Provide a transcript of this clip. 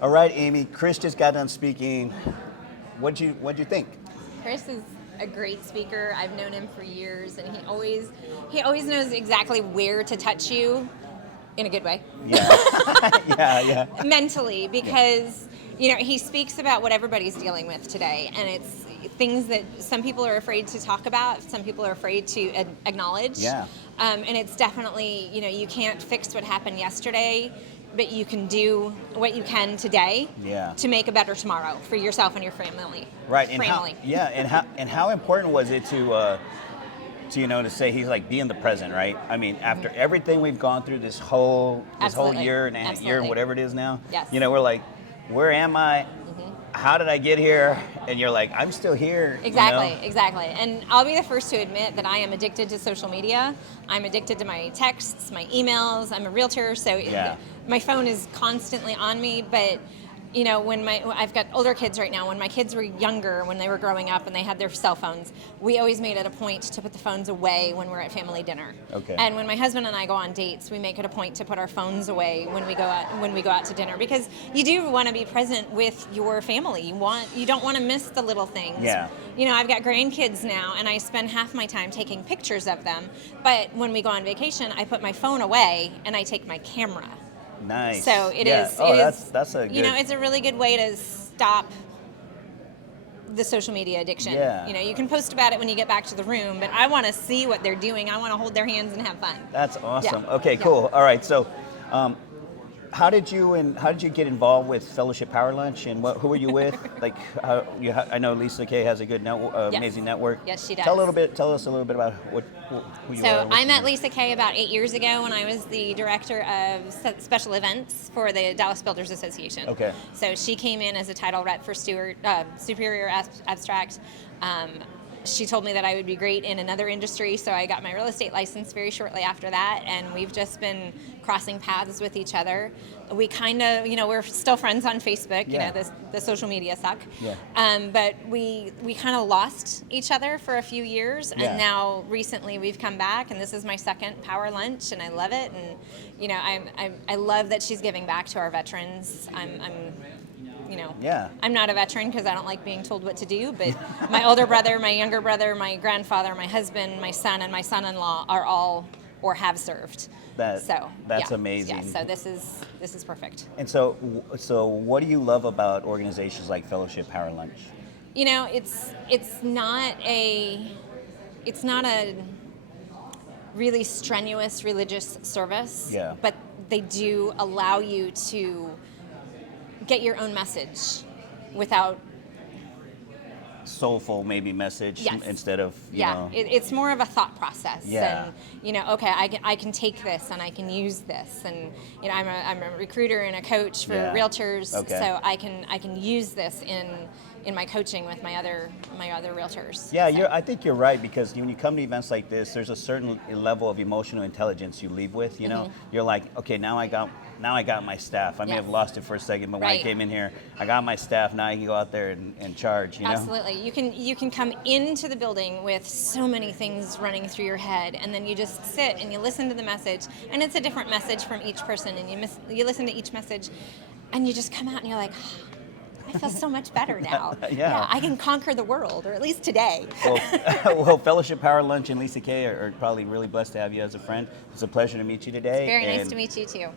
All right, Amy. Chris just got done speaking. What'd you think? Chris is a great speaker. I've known him for years, and he always knows exactly where to touch you in a good way. Yeah. yeah. Mentally, because he speaks about what everybody's dealing with today, and it's things that some people are afraid to talk about, some people are afraid to acknowledge. Yeah. And it's definitely, you can't fix what happened yesterday, but you can do what you can today to make a better tomorrow for yourself and your family. Right. And how important was it to say he's like be in the present, right? I mean, after everything we've gone through this whole year and year, whatever it is now, we're like, where am I? How did I get here? And you're like, I'm still here. Exactly. And I'll be the first to admit that I am addicted to social media. I'm addicted to my texts, my emails. I'm a realtor, so my phone is constantly on me. But when I've got older kids right now. When my kids were younger, when they were growing up and they had their cell phones, we always made it a point to put the phones away when we're at family dinner. Okay. And when my husband and I go on dates, we make it a point to put our phones away when we go out to dinner, because you do want to be present with your family. You don't want to miss the little things. Yeah. I've got grandkids now, and I spend half my time taking pictures of them. But when we go on vacation, I put my phone away and I take my camera. Nice. So it is. That's a good. It's a really good way to stop the social media addiction. Yeah. You can post about it when you get back to the room, but I want to see what they're doing. I want to hold their hands and have fun. That's awesome. Yeah. Okay, cool. All right. So, how did you get involved with Fellowship Power Lunch, and who were you with? I know Lisa Kay has a good amazing network. Yes, she does. Tell us a little bit about who you are. So I met Lisa Kay about 8 years ago when I was the director of special events for the Dallas Builders Association. Okay. So she came in as a title rep for Superior Abstract. She told me that I would be great in another industry, so I got my real estate license very shortly after that, and we've just been crossing paths with each other. We kind of, we're still friends on Facebook. The social media suck. Yeah. But we kind of lost each other for a few years, and now recently we've come back, and this is my second Power Lunch, and I love it. And I love that she's giving back to our veterans. I'm not a veteran because I don't like being told what to do, but my older brother, my younger brother, my grandfather, my husband, my son, and my son-in-law are all or have served. That's amazing. Yeah, so this is perfect. And so what do you love about organizations like Fellowship Power Lunch? It's not a really strenuous religious service. Yeah. But they do allow you to get your own message without soulful maybe message instead of it's more of a thought process. Yeah. And okay, I can take this and I can use this, and I'm a recruiter and a coach for realtors, so I can use this in my coaching with my other realtors. Yeah, I think you're right, because when you come to events like this, there's a certain level of emotional intelligence you leave with. You're like, okay, now I got my staff. I may have lost it for a second, but when I came in here, I got my staff. Now I can go out there and charge. Absolutely. You can come into the building with so many things running through your head, and then you just sit and you listen to the message, and it's a different message from each person, and you listen to each message, and you just come out and you're like, I feel so much better now. Yeah, I can conquer the world, or at least today. Well, Fellowship Power Lunch and Lisa Kay are probably really blessed to have you as a friend. It's a pleasure to meet you today. It's very nice to meet you too.